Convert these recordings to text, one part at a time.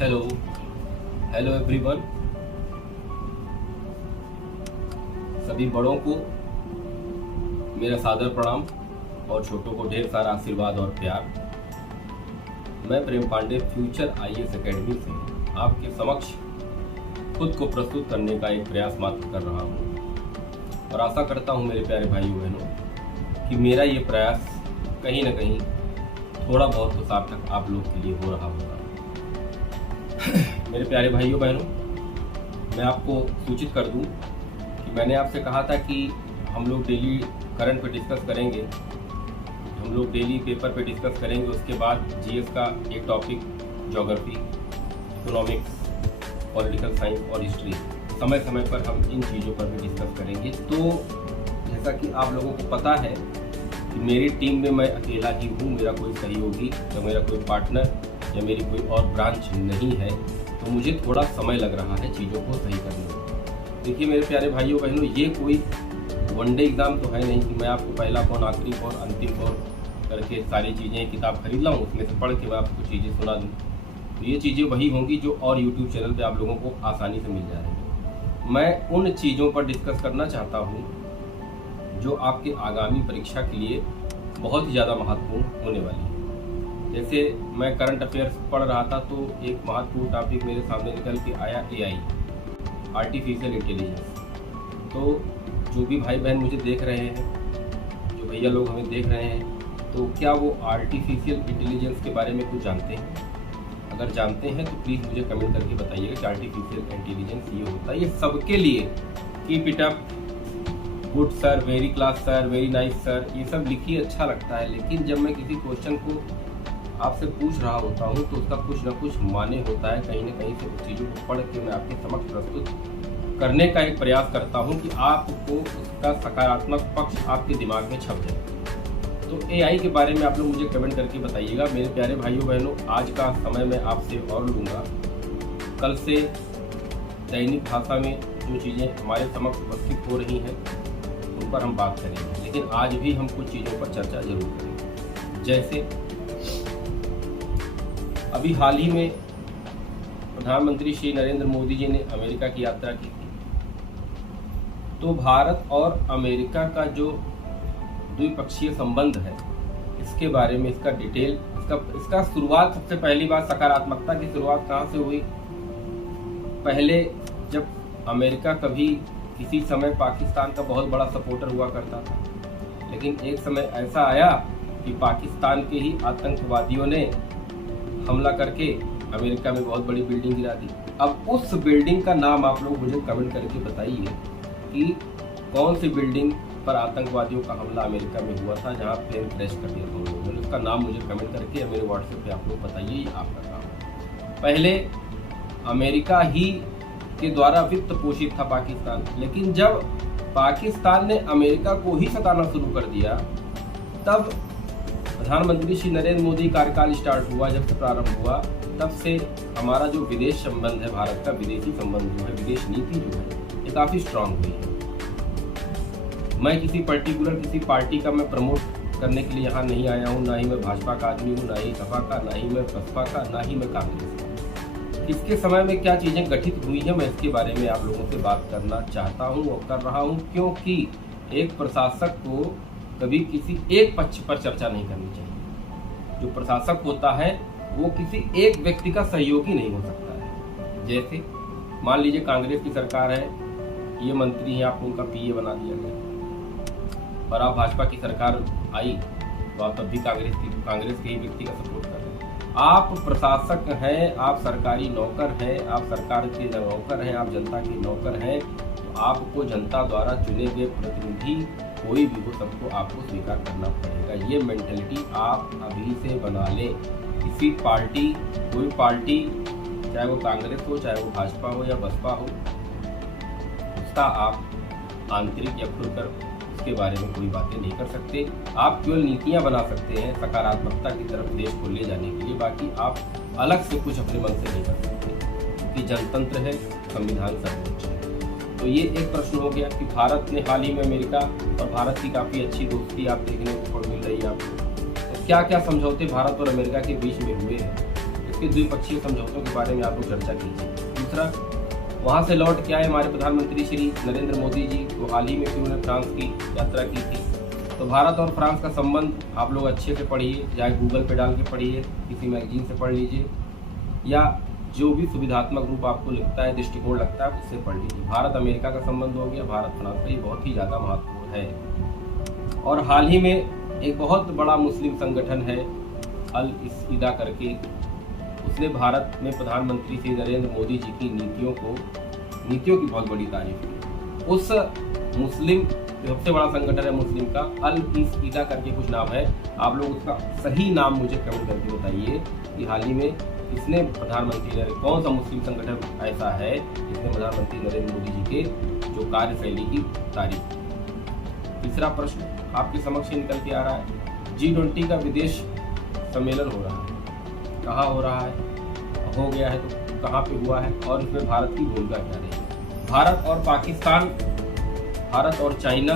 Hello hello everyone. सभी बड़ों को मेरा सादर प्रणाम और छोटों को ढेर सारा आशीर्वाद और प्यार। मैं प्रेम पांडे फ्यूचर आईएएस एकेडमी से आपके समक्ष खुद को प्रस्तुत करने का एक प्रयास मात्र कर रहा हूँ और आशा करता हूँ मेरे प्यारे भाइयों बहनों कि मेरा ये प्रयास कहीं ना कहीं थोड़ा बहुत तो सार्थक आप लोग के लिए हो रहा होगा। मेरे प्यारे भाइयों बहनों, मैं आपको सूचित कर दूं कि मैंने आपसे कहा था कि हम लोग डेली करंट पे डिस्कस करेंगे, हम लोग डेली पेपर पे डिस्कस करेंगे। उसके बाद जीएस का एक topic geography, economics, political science और हिस्ट्री, समय समय पर हम इन चीज़ों पर भी डिस्कस करेंगे। तो जैसा कि आप लोगों को पता है कि मेरी टीम में मैं अकेला ही हूँ, मेरा कोई सहयोगी या मेरा कोई पार्टनर या मेरी कोई और ब्रांच नहीं है, तो मुझे थोड़ा समय लग रहा है चीज़ों को सही करने में। देखिए मेरे प्यारे भाइयों बहनों, ये कोई वनडे एग्ज़ाम तो है नहीं कि मैं आपको पहला कौन, आखिरी कौन, अंतिम कौन करके सारी चीज़ें किताब खरीद लाऊँ, उसमें से पढ़ के मैं आपको चीज़ें सुना दूँ। तो ये चीज़ें वही होंगी जो और यूट्यूब चैनल पर आप लोगों को आसानी से मिल जाएंगी। मैं उन चीज़ों पर डिस्कस करना चाहता हूँ जो आपके आगामी परीक्षा के लिए बहुत ही ज़्यादा महत्वपूर्ण होने वाली है। जैसे मैं करंट अफेयर्स पढ़ रहा था तो एक महत्वपूर्ण टॉपिक मेरे सामने निकल के आया एआई, आर्टिफिशियल इंटेलिजेंस। तो जो भी भाई बहन मुझे देख रहे हैं, जो भैया लोग हमें देख रहे हैं, तो क्या वो आर्टिफिशियल इंटेलिजेंस के बारे में कुछ जानते हैं? अगर जानते हैं तो प्लीज़ मुझे कमेंट करके बताइएगा कि आर्टिफिशियल इंटेलिजेंस ये होता है। ये सबके लिए keep it up, good sir, very class sir, very nice sir, ये सब लिखिए, अच्छा लगता है। लेकिन जब मैं किसी क्वेश्चन को आपसे पूछ रहा होता हूँ तो उसका कुछ ना कुछ माने होता है। कहीं ना कहीं से उस चीज़ों को पढ़ के मैं आपके समक्ष प्रस्तुत करने का एक प्रयास करता हूँ कि आपको उसका सकारात्मक पक्ष आपके दिमाग में छप जाए। तो एआई के बारे में आप लोग मुझे कमेंट करके बताइएगा। मेरे प्यारे भाइयों बहनों, आज का समय मैं आपसे और लूँगा। कल से दैनिक भाषा में जो चीज़ें हमारे समक्ष उपस्थित हो रही हैं उन पर हम बात करेंगे, लेकिन आज भी हम कुछ चीज़ों पर चर्चा जरूर करेंगे। जैसे अभी हाल ही में प्रधानमंत्री श्री नरेंद्र मोदी जी ने अमेरिका की यात्रा की थी। तो भारत और अमेरिका का जो द्विपक्षीय संबंध है, इसके बारे में, इसका डिटेल, इसका शुरुआत, सबसे पहली बात सकारात्मकता की शुरुआत कहाँ से हुई? पहले जब अमेरिका कभी किसी समय पाकिस्तान का बहुत बड़ा सपोर्टर हुआ करता था, लेकिन एक समय ऐसा आया कि पाकिस्तान के ही आतंकवादियों ने हमला करके अमेरिका में बहुत बड़ी बिल्डिंग गिरा दी। अब उस बिल्डिंग का नाम आप लोग मुझे कमेंट करके बताइए कि कौन सी बिल्डिंग पर आतंकवादियों का हमला अमेरिका में हुआ था, जहां प्लेन क्रैश कर दिया था उन लोगों ने। उसका नाम मुझे कमेंट करके मेरे व्हाट्सएप पे आप लोग बताइए, ये आपका काम है। पहले अमेरिका ही के द्वारा वित्त पोषित था पाकिस्तान, लेकिन जब पाकिस्तान ने अमेरिका को ही सताना शुरू कर दिया, तब प्रधानमंत्री श्री नरेंद्र मोदी कार्यकाल स्टार्ट हुआ। जब से प्रारंभ हुआ तब से हमारा जो विदेश संबंध है, भारत का विदेशी संबंध जो है, विदेश नीति जो है, ये काफ़ी स्ट्रांग हुई है। मैं किसी पर्टिकुलर किसी पार्टी का मैं प्रमोट करने के लिए यहाँ नहीं आया हूँ, ना ही मैं भाजपा का आदमी हूँ, ना ही सपा का, ना ही मैं बसपा का, ना ही मैं कांग्रेस का। इसके समय में क्या चीज़ें गठित हुई हैं, मैं इसके बारे में आप लोगों से बात करना चाहता हूँ और कर रहा हूँ, क्योंकि एक प्रशासक को कभी किसी एक पक्ष पर चर्चा नहीं करनी चाहिए। जो प्रशासक होता है वो किसी एक व्यक्ति का सहयोगी नहीं हो सकता है। जैसे मान लीजिए कांग्रेस की सरकार है, ये मंत्री हैं, आपको उनका पीए बना दिया गया, और आप भाजपा की सरकार आई तो आप तब भी कांग्रेस के ही व्यक्ति का सपोर्ट कर रहे हैं। आप प्रशासक हैं, आप सरकारी नौकर हैं, आप सरकार के नौकर हैं, आप जनता के नौकर हैं, तो आपको जनता द्वारा चुने गए प्रतिनिधि कोई भी हो, सबको आपको स्वीकार करना पड़ेगा। ये मेंटेलिटी आप अभी से बना लें। किसी पार्टी, कोई पार्टी, चाहे वो कांग्रेस हो, चाहे वो भाजपा हो या बसपा हो, उसका आप आंतरिक या खुलकर उसके बारे में कोई बातें नहीं कर सकते। आप केवल नीतियां बना सकते हैं सकारात्मकता की तरफ देश को ले जाने के लिए, बाकी आप अलग से कुछ अपने मन से नहीं कर सकते, क्योंकि जनतंत्र है, संविधान सर्वोच्च है। तो ये एक प्रश्न हो गया कि भारत ने हाल ही में अमेरिका और भारत की काफ़ी अच्छी दोस्ती आप देखने को मिल रही है आपको। तो क्या क्या समझौते भारत और अमेरिका के बीच में हुए हैं, इस उसके द्विपक्षीय समझौतों के बारे में आप लोग चर्चा कीजिए। दूसरा, वहाँ से लौट के आए हमारे प्रधानमंत्री श्री नरेंद्र मोदी जी, तो हाल ही में फिर उन्होंने फ्रांस की यात्रा की थी। तो भारत और फ्रांस का संबंध आप लोग अच्छे से पढ़िए, चाहे गूगल पे डाल के पढ़िए, किसी मैगजीन से पढ़ लीजिए, या जो भी सुविधात्मक रूप आपको लगता है, दृष्टिकोण लगता है, उससे पढ़ लीजिए। भारत अमेरिका का संबंध हो गया, भारत फ्रांस का, ये बहुत ही ज़्यादा महत्वपूर्ण है। और हाल ही में एक बहुत बड़ा मुस्लिम संगठन है अल इस्तिदा करके, उसने भारत में प्रधानमंत्री श्री नरेंद्र मोदी जी की नीतियों की बहुत बड़ी तारीफ की। उस मुस्लिम सबसे बड़ा संगठन है मुस्लिम का, अल इस्तिदा करके कुछ नाम है, आप लोग उसका सही नाम मुझे कमेंट करके बताइए कि हाल ही में इसने प्रधानमंत्री, कौन सा मुस्लिम संगठन ऐसा है जिसने प्रधानमंत्री नरेंद्र मोदी जी के जो कार्यशैली की तारीफ की। तीसरा प्रश्न आपके समक्ष निकल के आ रहा है, G20 का विदेश सम्मेलन हो रहा है, कहाँ हो रहा है, हो गया है तो कहाँ पे हुआ है, और इसमें भारत की भूमिका क्या रही। भारत और पाकिस्तान, भारत और चाइना,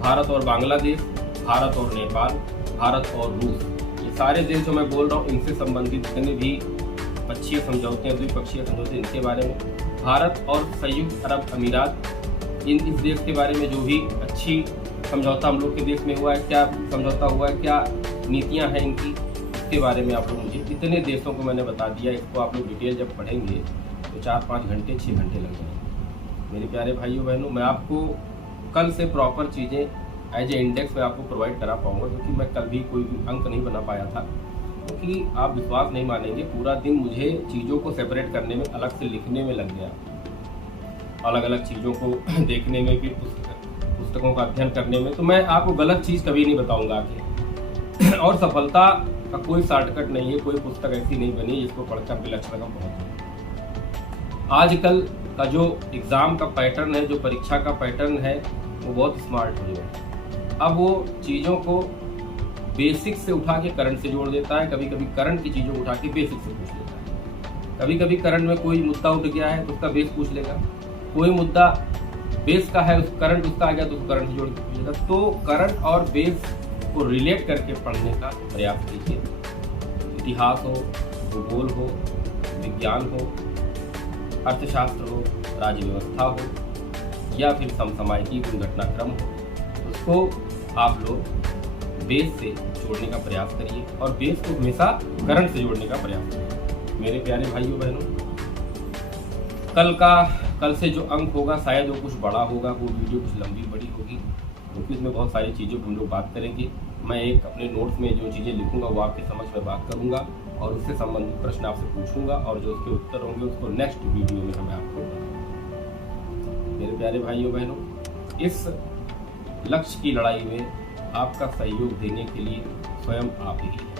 भारत और बांग्लादेश, भारत और नेपाल, भारत और रूस, ये सारे देश जो मैं बोल रहा हूँ इनसे संबंधित जितने भी पक्षीय समझौते हैं, द्विपक्षीय समझौते, इनके बारे में, भारत और संयुक्त अरब अमीरात, इस देश के बारे में जो भी अच्छी समझौता हम लोग के देश में हुआ है, क्या समझौता हुआ है, क्या नीतियाँ हैं इनकी, इसके बारे में आप लोग मुझे, इतने देशों को मैंने बता दिया। इसको आप लोग डिटेल जब पढ़ेंगे तो 4-5 घंटे 6 घंटे लग जाएंगे। मेरे प्यारे भाइयों बहनों, मैं आपको कल से प्रॉपर चीज़ें एज ए इंडेक्स में आपको प्रोवाइड करा पाऊंगा, क्योंकि मैं कल भी कोई भी अंक नहीं बना पाया था, क्योंकि आप विश्वास नहीं मानेंगे, पूरा दिन मुझे चीज़ों को सेपरेट करने में, अलग से लिखने में लग गया, अलग अलग चीज़ों को देखने में, फिर पुस्तकों का अध्ययन करने में। तो मैं आपको गलत चीज़ कभी नहीं बताऊँगा आगे। और सफलता का कोई शॉर्टकट नहीं है, कोई पुस्तक ऐसी नहीं बनी जिसको पढ़कर भी लक्ष्य तक पहुँचे। आजकल का जो एग्ज़ाम का पैटर्न है, जो परीक्षा का पैटर्न है, वो बहुत स्मार्ट हो गया है। अब वो चीज़ों को बेसिक से उठा के करंट से जोड़ देता है, कभी कभी करंट की चीज़ों को उठा के बेसिक से पूछ लेता है। कभी कभी करंट में कोई मुद्दा उठ गया है तो उसका बेस पूछ लेगा, कोई मुद्दा बेस का है, उस करंट उसका आ गया तो उसको करंट से जोड़ के पूछेगा। तो करंट और बेस को रिलेट करके पढ़ने का प्रयास कीजिए। इतिहास हो, भूगोल हो, विज्ञान हो, अर्थशास्त्र हो, राज्य व्यवस्था हो, या फिर समसामयिकी घटनाक्रम हो, उसको आप लोग बेस से जोड़ने का प्रयास करिए, और बेस को हमेशा करंट से जोड़ने का प्रयास करिए। मेरे प्यारे भाइयों बहनों, कल से जो अंक होगा शायद वो कुछ बड़ा होगा, वो वीडियो कुछ लंबी बड़ी होगी, क्योंकि इसमें बहुत सारी चीज़ों पर हम लोग बात करेंगे। मैं एक अपने नोट्स में जो चीज़ें लिखूंगा वो आपके समक्ष में बात करूंगा, और उससे संबंधित प्रश्न आपसे पूछूंगा, और जो उसके उत्तर होंगे उसको नेक्स्ट वीडियो में मैं आपको बताऊंगा। मेरे प्यारे भाइयों बहनों, इस लक्ष्य की लड़ाई में आपका सहयोग देने के लिए स्वयं आप ही हैं।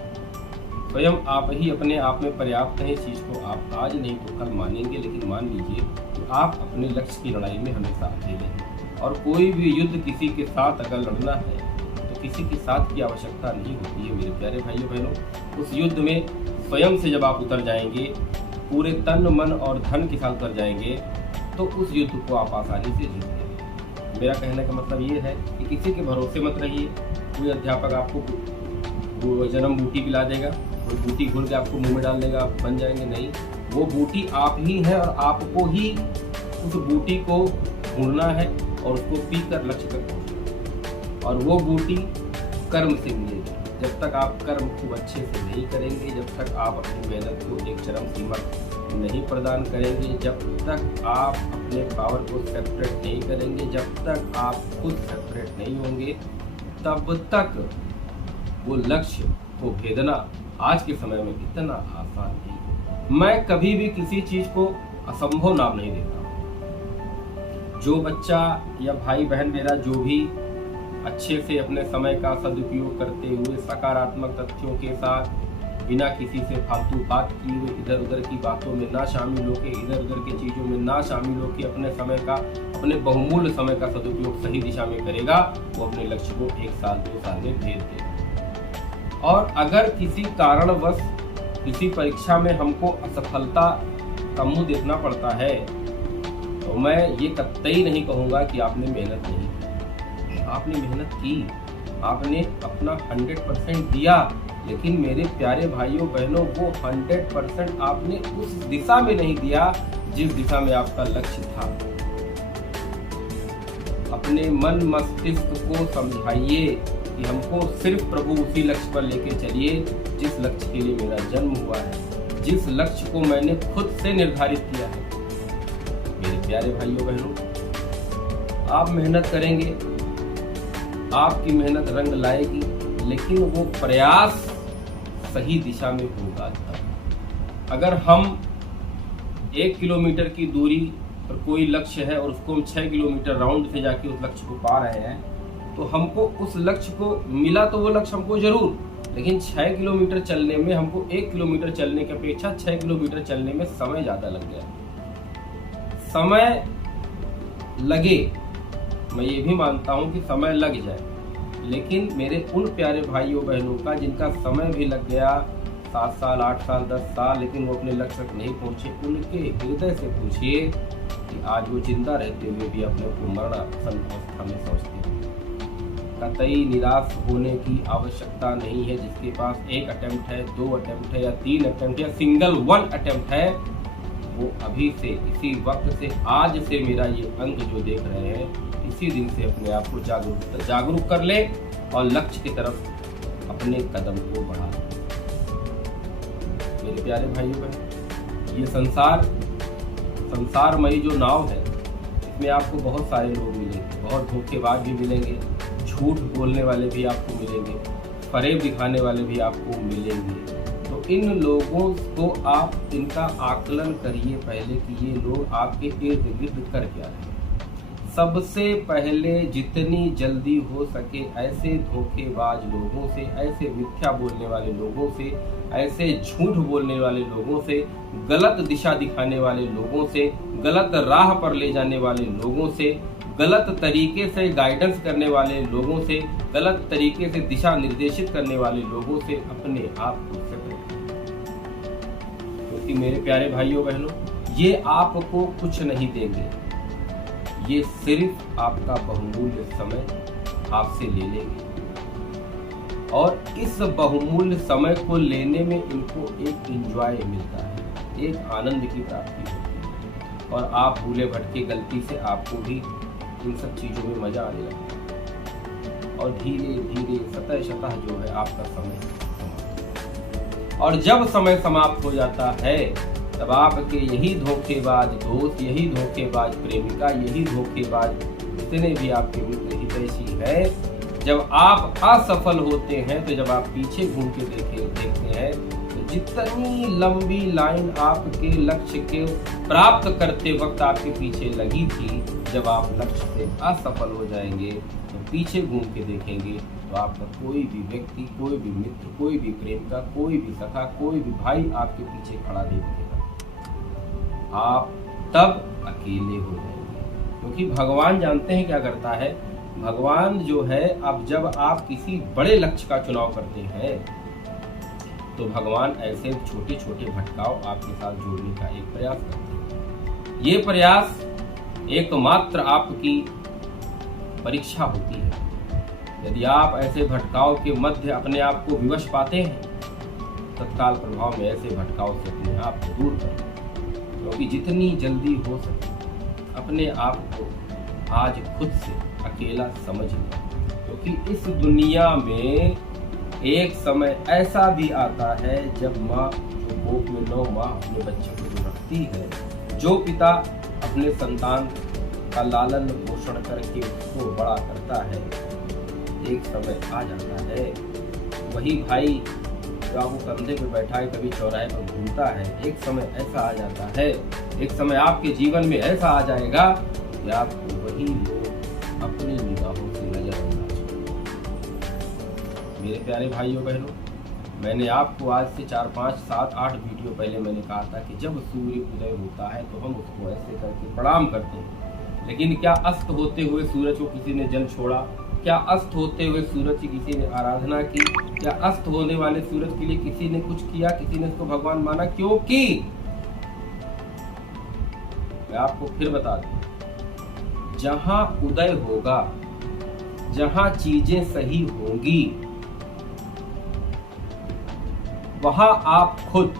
स्वयं आप ही अपने आप में पर्याप्त है। इस चीज़ को आप आज नहीं तो कल मानेंगे, लेकिन मान लीजिए कि आप अपने लक्ष्य की लड़ाई में हमेशा अकेले हैं, और कोई भी युद्ध किसी के साथ अगर लड़ना है तो किसी के साथ की आवश्यकता नहीं होती है। मेरे प्यारे भाइयों बहनों, उस युद्ध में स्वयं से जब आप उतर जाएंगे, पूरे तन मन और धन के साथ उतर जाएंगे, तो उस युद्ध को आप आसानी से जीत लेंगे। मेरा कहने का मतलब ये है कि किसी के भरोसे मत रहिए। कोई अध्यापक आपको जन्म बूटी पिला देगा, कोई बूटी घोल के आपको मुंह में डाल देगा, आप बन जाएंगे, नहीं। वो बूटी आप ही है, और आपको ही उस बूटी को ढूंढना है और उसको पीकर लक्ष्य तक पहुंचना। और वो बूटी कर्म से मिलेगी। जब तक आप कर्म को अच्छे से नहीं करेंगे, जब तक आप अपनी मेहनत को एक चरम सीमा नहीं प्रदान करेंगे, जब तक आप अपने पावर को सेपरेट नहीं करेंगे, जब तक आप खुद सेपरेट नहीं होंगे, तब तक वो लक्ष्य को भेदना आज के समय में इतना आसान नहीं है। मैं कभी भी किसी चीज को असंभव नाम नहीं देता। जो बच्चा या भाई बहन मेरा जो भी अच्छे से अपने समय का सदुपयोग करते हुए सकारात्मक तथ्यों के साथ, बिना किसी से फालतू बात किए हुए, इधर उधर की बातों में ना शामिल होकर, इधर उधर की चीज़ों में ना शामिल होकर अपने समय का, अपने बहुमूल्य समय का सदुपयोग सही दिशा में करेगा, वो अपने लक्ष्य को 1 साल 2 साल में भेज देगा। और अगर किसी कारणवश किसी परीक्षा में हमको असफलता का मुंह देखना पड़ता है, तो मैं ये कतई नहीं कहूँगा कि आपने मेहनत नहीं की। आपने मेहनत की, आपने अपना 100% दिया, लेकिन मेरे प्यारे भाइयों बहनों, वो 100% आपने उस दिशा में नहीं दिया जिस दिशा में आपका लक्ष्य था। अपने मन मस्तिष्क को समझाइए कि हमको सिर्फ प्रभु उसी लक्ष्य पर लेके चलिए जिस लक्ष्य के लिए मेरा जन्म हुआ है, जिस लक्ष्य को मैंने खुद से निर्धारित किया है। मेरे प्यारे भाइयों बहनों, आप मेहनत करेंगे, आपकी मेहनत रंग लाएगी, लेकिन वो प्रयास सही दिशा में होगा तब। अगर हम 1 किलोमीटर की दूरी पर कोई लक्ष्य है और उसको हम 6 किलोमीटर राउंड से जाके उस लक्ष्य को पा रहे हैं, तो हमको उस लक्ष्य को मिला तो वो लक्ष्य हमको जरूर, लेकिन 6 किलोमीटर चलने में हमको 1 किलोमीटर चलने की अपेक्षा 6 किलोमीटर चलने में समय ज्यादा लग गया। समय लगे, मैं ये भी मानता हूं कि समय लग जाए, लेकिन मेरे उन प्यारे भाइयों बहनों का जिनका समय भी लग गया 7 साल 8 साल 10 साल, लेकिन वो अपने लक्ष्य तक नहीं पहुंचे, उनके हृदय से पूछिए कि आज वो जिंदा रहते हुए भी अपने को मरणासन अवस्था में समझते हैं। कतई निराश होने की आवश्यकता नहीं है। जिसके पास 1 अटेम्प्ट है, 2 अटेम्प्ट है या 3 अटेम्प्ट या सिंगल 1 अटेम्प्ट है, वो अभी से, इसी वक्त से, आज से मेरा ये अंक जो देख रहे हैं, इसी दिन से अपने आप को जागरूक कर ले और लक्ष्य की तरफ अपने कदम को बढ़ा ले। मेरे प्यारे भाइयों बहन, ये संसारमयी जो नाव है, इसमें आपको बहुत सारे लोग मिलेंगे, बहुत धोखेबाज भी मिलेंगे, झूठ बोलने वाले भी आपको मिलेंगे, फरेब दिखाने वाले भी आपको मिलेंगे। तो इन लोगों को आप इनका आकलन करिए पहले कि ये लोग आपके इर्द गिर्द कर क्या रहे हैं। सबसे पहले जितनी जल्दी हो सके ऐसे धोखेबाज लोगों से, ऐसे मिथ्या बोलने वाले लोगों से, ऐसे झूठ बोलने वाले लोगों से, गलत दिशा दिखाने वाले लोगों से, गलत राह पर ले जाने वाले लोगों से, गलत तरीके से गाइडेंस करने वाले लोगों से, गलत तरीके से दिशा निर्देशित करने वाले लोगों से अपने आप को सेपरेट करें। क्योंकि मेरे प्यारे भाइयों बहनों, ये आपको कुछ नहीं देंगे, ये सिर्फ आपका बहुमूल्य समय आपसे ले लेंगे, और इस बहुमूल्य समय को लेने में इनको एक एंजॉय मिलता है, एक आनंद की प्राप्ति होती है, और आप भूले भटके गलती से आपको भी इन सब चीजों में मजा आने लगता है, और धीरे धीरे सतह जो है आपका समय समाप्त। और जब समय समाप्त हो जाता है, तब आपके यही धोखेबाज दोस्त, यही धोखेबाज प्रेमिका, यही धोखेबाज जितने भी आपके मित्र हितैषी हैं, जब आप असफल होते हैं, तो जब आप पीछे घूम के देखते हैं, तो जितनी लंबी लाइन आपके लक्ष्य के प्राप्त करते वक्त आपके पीछे लगी थी, जब आप लक्ष्य से असफल हो जाएंगे तो पीछे घूम के देखेंगे तो आपका कोई भी व्यक्ति, कोई भी मित्र, कोई भी प्रेमिका, कोई भी सखा, कोई भी भाई आपके पीछे खड़ा नहीं दिखेगा। आप तब अकेले हो जाएंगे, क्योंकि भगवान जानते हैं क्या करता है। भगवान जो है, अब जब आप किसी बड़े लक्ष्य का चुनाव करते हैं, तो भगवान ऐसे छोटे छोटे भटकाव आपके साथ जोड़ने का एक प्रयास करते हैं। ये प्रयास एकमात्र आपकी परीक्षा होती है। यदि आप ऐसे भटकाव के मध्य अपने आप को विवश पाते हैं, तत्काल प्रभाव में ऐसे भटकाव से अपने आप को दूर करें, क्योंकि जितनी जल्दी हो सके अपने आप को आज खुद से अकेला समझ लें, क्योंकि इस दुनिया में एक समय ऐसा भी आता है जब माँ जो कोख में 9 माह अपने बच्चे को जो रखती है, जो पिता अपने संतान का लालन पोषण करके उसको बड़ा करता है, एक समय आ जाता है वही भाई जो आपको कंधे पे बैठा है कभी चौराहे पर घूमता है, एक समय ऐसा आ जाता है, एक समय आपके जीवन में ऐसा आ जाएगा कि आपको वही लोग अपनी निगाहों से नजरअंदाज करेंगे। मेरे प्यारे भाइयों बहनों, मैंने आपको आज से 4, 5, 7, 8 वीडियो पहले मैंने कहा था कि जब सूर्य उदय होता है तो हम उसको ऐसे करके प्रणाम करते हैं, लेकिन क्या अस्त होते हुए सूरज को किसी ने जल छोड़ा? क्या अस्त होते हुए सूरज की किसी ने आराधना की? क्या अस्त होने वाले सूरज के लिए किसी ने कुछ किया, किसी ने उसको भगवान माना? क्योंकि मैं आपको फिर बता दूं, जहां उदय होगा, जहां चीजें सही होंगी, वहां आप खुद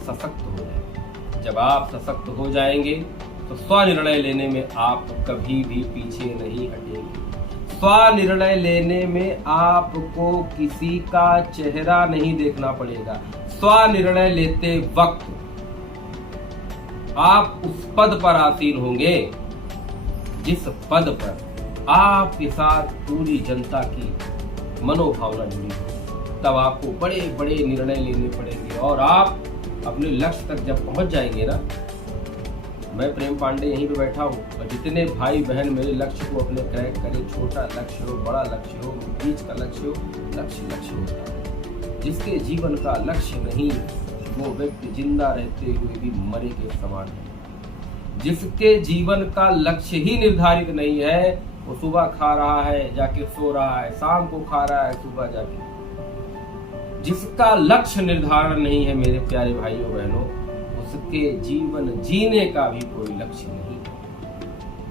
सशक्त हो जाएंगे। जब आप सशक्त हो जाएंगे तो स्वनिर्णय लेने में आप कभी भी पीछे नहीं हटेंगे। स्वनिर्णय लेने में आपको किसी का चेहरा नहीं देखना पड़ेगा। स्वनिर्णय लेते वक्त आप उस पद पर आसीन होंगे जिस पद पर आपके साथ पूरी जनता की मनोभावना जुड़ी हो। तब आपको बड़े बड़े निर्णय लेने पड़ेंगे और आप अपने लक्ष्य तक जब पहुंच जाएंगे ना, मैं प्रेम पांडे यहीं पे बैठा हूँ और जितने भाई बहन मेरे लक्ष्य को अपने क्रैक करे, छोटा लक्ष्य हो, बड़ा लक्ष्य हो, बीच का लक्ष्य हो, लक्ष्य होता है। जिसके जीवन का लक्ष्य नहीं, वो व्यक्ति जिंदा रहते हुए भी मरे के समान है। जिसके जीवन का लक्ष्य ही निर्धारित नहीं है, वो सुबह खा रहा है जाके सो रहा है, शाम को खा रहा है सुबह जाके। जिसका लक्ष्य निर्धारण नहीं है मेरे प्यारे भाइयों बहनों, उसके जीवन जीने का भी कोई लक्ष्य नहीं।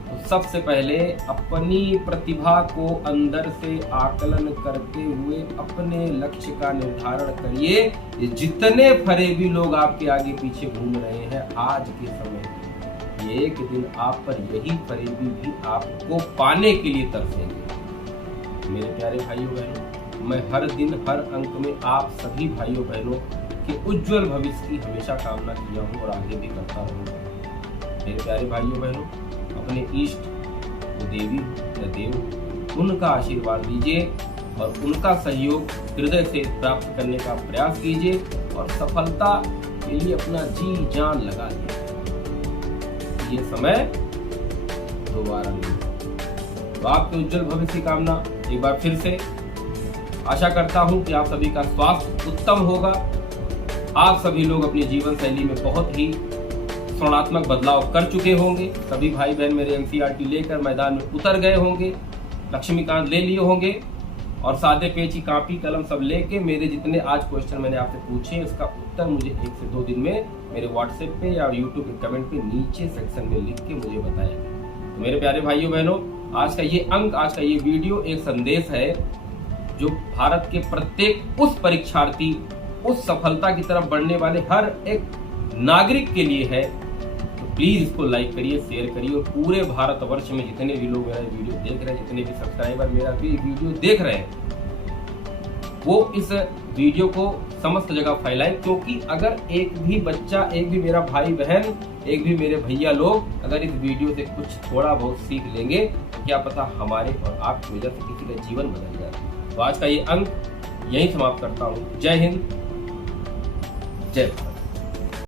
तो सबसे पहले अपनी प्रतिभा को अंदर से आकलन करते हुए अपने लक्ष्य का निर्धारण करिए। जितने फरेबी लोग आपके आगे पीछे घूम रहे हैं आज के समय, एक दिन आप पर यही फरेबी भी आपको पाने के लिए तरसेंगे। मेरे प्यारे भाइयों बहनों, मैं हर दिन हर अंक में आप सभी भाइयों बहनों के उज्जवल भविष्य की हमेशा कामना किया हूँ और आगे भी करता रहूंगा। मेरे प्यारे भाइयों बहनों, अपने इष्ट देवी या देव उनका आशीर्वाद लीजिए और उनका सहयोग हृदय से प्राप्त करने का प्रयास कीजिए और सफलता के लिए अपना जी जान लगा दीजिए। ये समय दोबारा नहीं। तो आपके उज्जवल भविष्य की कामना एक बार फिर से। आशा करता हूं कि आप सभी का स्वास्थ्य उत्तम होगा। आप सभी लोग अपनी जीवन शैली में बहुत ही स्वर्णात्मक बदलाव कर चुके होंगे। सभी भाई बहन मेरे एनसीईआरटी लेकर मैदान में उतर गए होंगे, लक्ष्मीकांत ले लिए होंगे और सादे पेची कापी कलम सब लेके मेरे जितने आज क्वेश्चन मैंने आपसे पूछे उसका उत्तर मुझे 1 से 2 दिन में मेरे व्हाट्सएप पे या यूट्यूब के कमेंट पे नीचे सेक्शन में लिख के मुझे बताया। तो मेरे प्यारे भाइयों बहनों, आज का ये अंक, आज का ये वीडियो एक संदेश है जो भारत के प्रत्येक उस परीक्षार्थी, उस सफलता की तरफ बढ़ने वाले हर एक नागरिक के लिए है। तो प्लीज इसको लाइक करिए, शेयर करिए और पूरे भारतवर्ष में जितने भी लोग मेरा वीडियो देख रहे हैं, जितने भी सब्सक्राइबर मेरा भी वीडियो देख रहे हैं, वो इस वीडियो को समस्त जगह फैलाएं। क्योंकि अगर एक भी बच्चा, एक भी मेरा भाई बहन, एक भी मेरे भैया लोग अगर इस वीडियो से कुछ थोड़ा बहुत सीख लेंगे तो क्या पता हमारे और आपकी वजह से किसी का जीवन बदल जाए। तो आज का ये अंक यहीं समाप्त करता हूँ। जय हिंद, जय भारत।